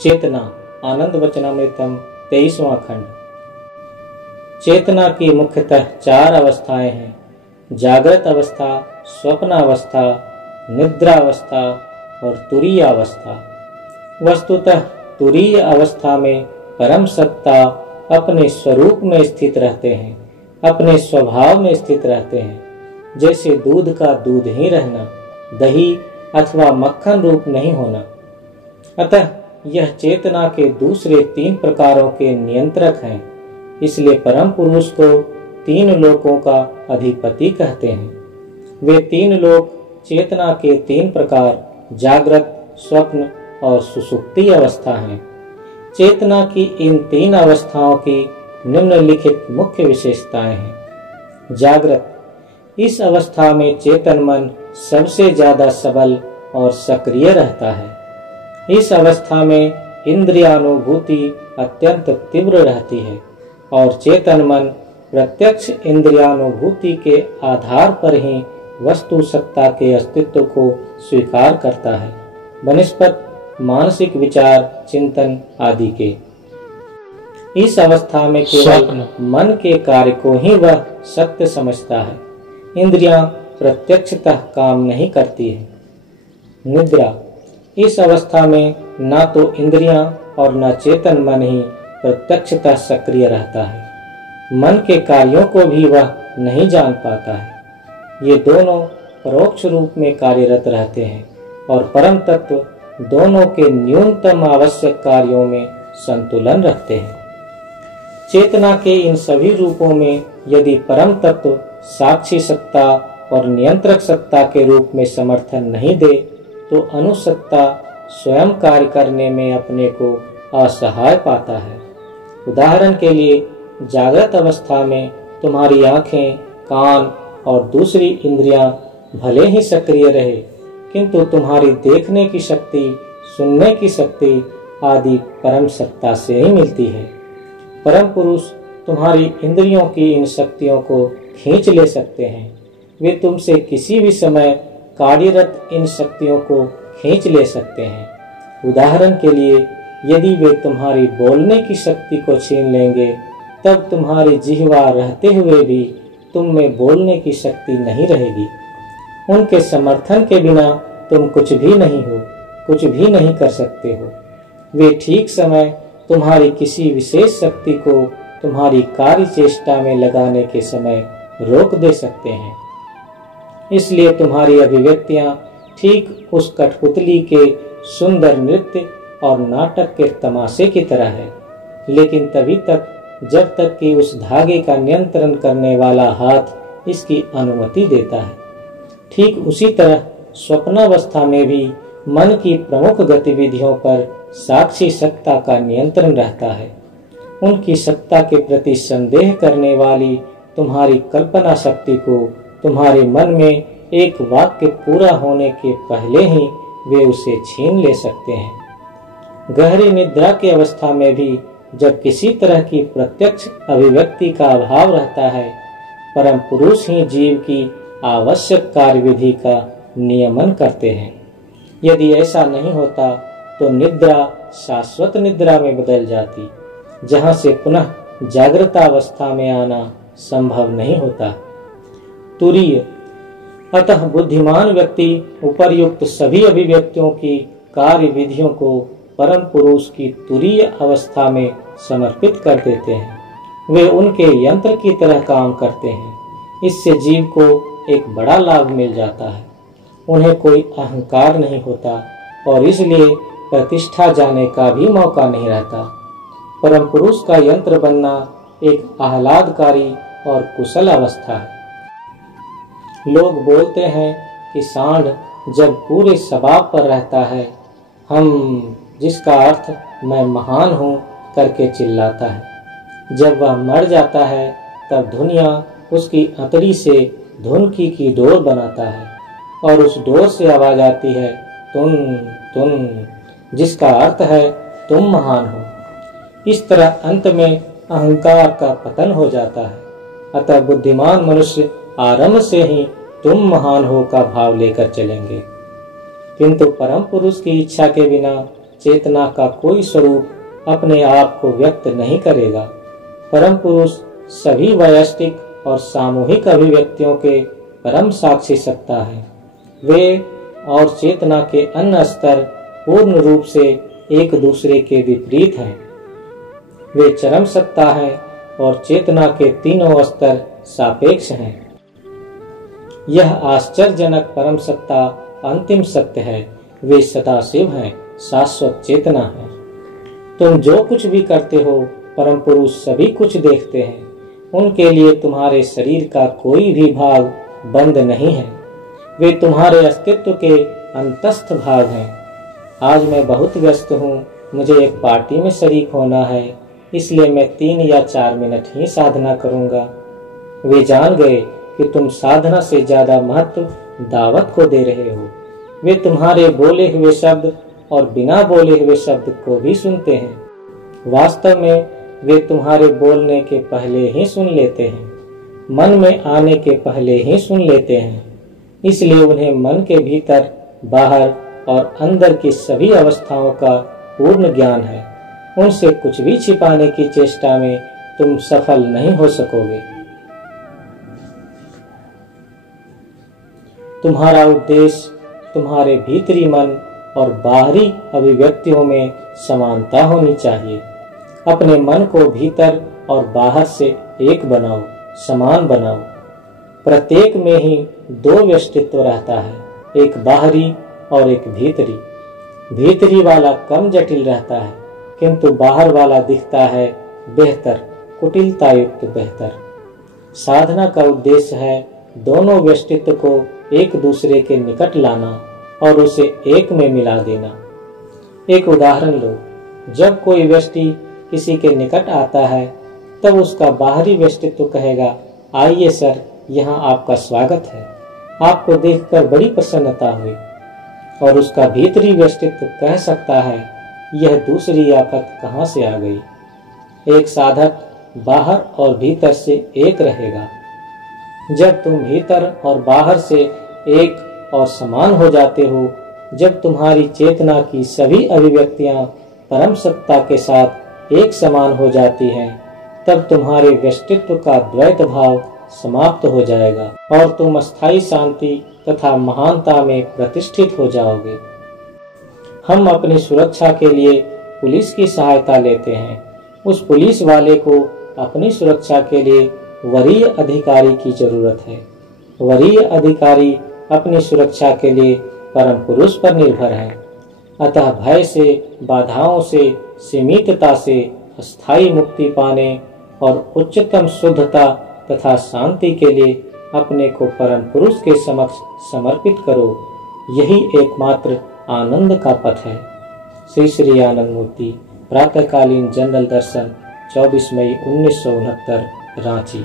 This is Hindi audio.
चेतना आनंद वचनामृतम 23वां खंड। चेतना की मुख्यतः 4 अवस्थाएं हैं: जागृत अवस्था, स्वप्न अवस्था, निद्रा अवस्था और तुरीय अवस्था। वस्तुतः तुरीय अवस्था में परम सत्ता अपने स्वरूप में स्थित रहते हैं, अपने स्वभाव में स्थित रहते हैं। जैसे दूध का दूध ही रहना, दही अथवा मक्खन रूप नहीं होना। अतः यह चेतना के दूसरे 3 प्रकारों के नियंत्रक हैं। इसलिए परम पुरुष को 3 लोकों का अधिपति कहते हैं। वे 3 लोक चेतना के 3 प्रकार जागृत, स्वप्न और सुषुप्ति अवस्था हैं। चेतना की इन 3 अवस्थाओं की निम्नलिखित मुख्य विशेषताएं हैं। जागृत, इस अवस्था में चेतन मन सबसे ज्यादा सबल और सक्रिय रहता है। इस अवस्था में इंद्रियानुभूति अत्यंत तीव्र रहती है और चेतन मन प्रत्यक्ष इंद्रियानुभूति के आधार पर ही वस्तु सत्ता के अस्तित्व को स्वीकार करता है, बनिस्पत मानसिक विचार, चिंतन आदि के। इस अवस्था में केवल मन के कार्य को ही वह सत्य समझता है। इंद्रियां प्रत्यक्षतः काम नहीं करती है। निद्रा, इस अवस्था में न तो इंद्रियां और न चेतन मन ही प्रत्यक्षतः सक्रिय रहता है। मन के कार्यों को भी वह नहीं जान पाता है। ये दोनों परोक्ष रूप में कार्यरत रहते हैं और परम तत्व दोनों के न्यूनतम आवश्यक कार्यों में संतुलन रखते हैं। चेतना के इन सभी रूपों में यदि परम तत्व साक्षी सत्ता और नियंत्रक सत्ता के रूप में समर्थन नहीं दे तो अनुसत्ता स्वयं कार्य करने में अपने को असहाय पाता है। उदाहरण के लिए, जागृत अवस्था में तुम्हारी आंखें, कान और दूसरी इंद्रियां भले ही सक्रिय रहे, किंतु तुम्हारी देखने की शक्ति, सुनने की शक्ति आदि परम सत्ता से ही मिलती है। परम पुरुष तुम्हारी इंद्रियों की इन शक्तियों को खींच ले सकते हैं। वे तुमसे किसी भी समय कार्यरत इन शक्तियों को खींच ले सकते हैं। उदाहरण के लिए, यदि वे तुम्हारी बोलने की शक्ति को छीन लेंगे, तब तुम्हारी जिह्वा रहते हुए भी तुम में बोलने की शक्ति नहीं रहेगी। उनके समर्थन के बिना तुम कुछ भी नहीं हो, कुछ भी नहीं कर सकते हो। वे ठीक समय तुम्हारी किसी विशेष शक्ति को तुम्हारी कार्य चेष्टा में लगाने के समय रोक दे सकते हैं। इसलिए तुम्हारी अभिव्यक्तियां ठीक उस कठपुतली के सुंदर नृत्य और नाटक के तमाशे की तरह है, लेकिन तभी तक जब तक कि उस धागे का नियंत्रण करने वाला हाथ इसकी अनुमति देता है। ठीक उसी तरह स्वप्नावस्था में भी मन की प्रमुख गतिविधियों पर साक्षी सत्ता का नियंत्रण रहता है। उनकी सत्ता के प्रति संदेह करने वाली तुम्हारी कल्पना शक्ति को तुम्हारे मन में एक वाक्य पूरा होने के पहले ही वे उसे छीन ले सकते हैं। गहरी निद्रा की अवस्था में भी जब किसी तरह की प्रत्यक्ष अभिव्यक्ति का अभाव रहता है, परम पुरुष ही जीव की आवश्यक कार्यविधि का नियमन करते हैं। यदि ऐसा नहीं होता तो निद्रा शाश्वत निद्रा में बदल जाती, जहां से पुनः जागृतावस्था में आना संभव नहीं होता। तुरीय, अतः बुद्धिमान व्यक्ति उपर्युक्त सभी अभिव्यक्तियों की कार्य विधियों को परम पुरुष की तुरीय अवस्था में समर्पित कर देते हैं। वे उनके यंत्र की तरह काम करते हैं। इससे जीव को एक बड़ा लाभ मिल जाता है। उन्हें कोई अहंकार नहीं होता और इसलिए प्रतिष्ठा जाने का भी मौका नहीं रहता। परम पुरुष का यंत्र बनना एक आह्लादकारी और कुशल अवस्था है। लोग बोलते हैं कि सांड जब पूरे शबाब पर रहता है, हम, जिसका अर्थ मैं महान हूँ करके चिल्लाता है। जब वह मर जाता है तब धुनिया उसकी अंतड़ी से धुनकी की डोर बनाता है और उस डोर से आवाज आती है, तुम तुम, जिसका अर्थ है तुम महान हो। इस तरह अंत में अहंकार का पतन हो जाता है। अतः बुद्धिमान मनुष्य आरंभ से ही तुम महान हो का भाव लेकर चलेंगे, किंतु परम पुरुष की इच्छा के बिना चेतना का कोई स्वरूप अपने आप को व्यक्त नहीं करेगा। परम पुरुष सभी वैयक्तिक और सामूहिक अभिव्यक्तियों के परम साक्षी सत्ता है। वे और चेतना के अन्य स्तर पूर्ण रूप से एक दूसरे के विपरीत हैं। वे चरम सत्ता है और चेतना के तीनों स्तर सापेक्ष हैं। यह आश्चर्यजनक परम सत्ता अंतिम सत्य है। वे सदाशिव हैं, शाश्वत चेतना है। तुम जो कुछ भी करते हो, परम पुरुष सभी कुछ देखते हैं। उनके लिए तुम्हारे शरीर का कोई भी भाग बंद नहीं है। वे तुम्हारे अस्तित्व के अंतस्थ भाग हैं। आज मैं बहुत व्यस्त हूँ, मुझे एक पार्टी में शरीक होना है, इसलिए मैं 3 या 4 मिनट ही साधना करूँगा। वे जान गए कि तुम साधना से ज्यादा महत्व दावत को दे रहे हो। वे तुम्हारे बोले हुए शब्द और बिना बोले हुए शब्द को भी सुनते हैं। वास्तव में वे तुम्हारे बोलने के पहले ही सुन लेते हैं, मन में आने के पहले ही सुन लेते हैं। इसलिए उन्हें मन के भीतर, बाहर और अंदर की सभी अवस्थाओं का पूर्ण ज्ञान है। उनसे कुछ भी छिपाने की चेष्टा में तुम सफल नहीं हो सकोगे। तुम्हारा उद्देश्य तुम्हारे भीतरी मन और बाहरी अभिव्यक्तियों में समानता होनी चाहिए। अपने मन को भीतर और बाहर से एक बनाओ, समान बनाओ। प्रत्येक में ही 2 व्यक्तित्व रहता है, एक बाहरी और एक भीतरी। भीतरी वाला कम जटिल रहता है, किंतु बाहर वाला दिखता है बेहतर, कुटिलता युक्त बेहतर। साधना का उद्देश्य है दोनों व्यक्तित्व को एक दूसरे के निकट लाना और उसे एक में मिला देना। एक उदाहरण लो, जब कोई व्यक्ति किसी के निकट आता है, तब उसका बाहरी व्यक्तित्व कहेगा, आइए सर, यहाँ आपका स्वागत है, आपको देखकर बड़ी प्रसन्नता हुई। और उसका भीतरी व्यक्तित्व कह सकता है, यह दूसरी आफत कहाँ से आ गई। एक साधक बाहर और भीतर से एक रहेगा। जब तुम भीतर और बाहर से एक और समान हो जाते हो, जब तुम्हारी चेतना की सभी अभिव्यक्तियां परम सत्ता के साथ एक समान हो जाती हैं, तब तुम्हारे व्यक्तित्व का द्वैत भाव समाप्त हो जाएगा और तुम अस्थायी शांति तथा महानता में प्रतिष्ठित हो जाओगे। हम अपनी सुरक्षा के लिए पुलिस की सहायता लेते हैं। उस पुलिस वाले को अपनी सुरक्षा के लिए वरीय अधिकारी की जरूरत है। वरीय अधिकारी अपनी सुरक्षा के लिए परम पुरुष पर निर्भर है। अतः भय से, बाधाओं से, सीमितता से अस्थायी मुक्ति पाने और उच्चतम शुद्धता तथा शांति के लिए अपने को परम पुरुष के समक्ष समर्पित करो। यही एकमात्र आनंद का पथ है। श्री श्री आनंद मूर्ति, प्रातःकालीन जनरल दर्शन, 24 मई 1969, रांची।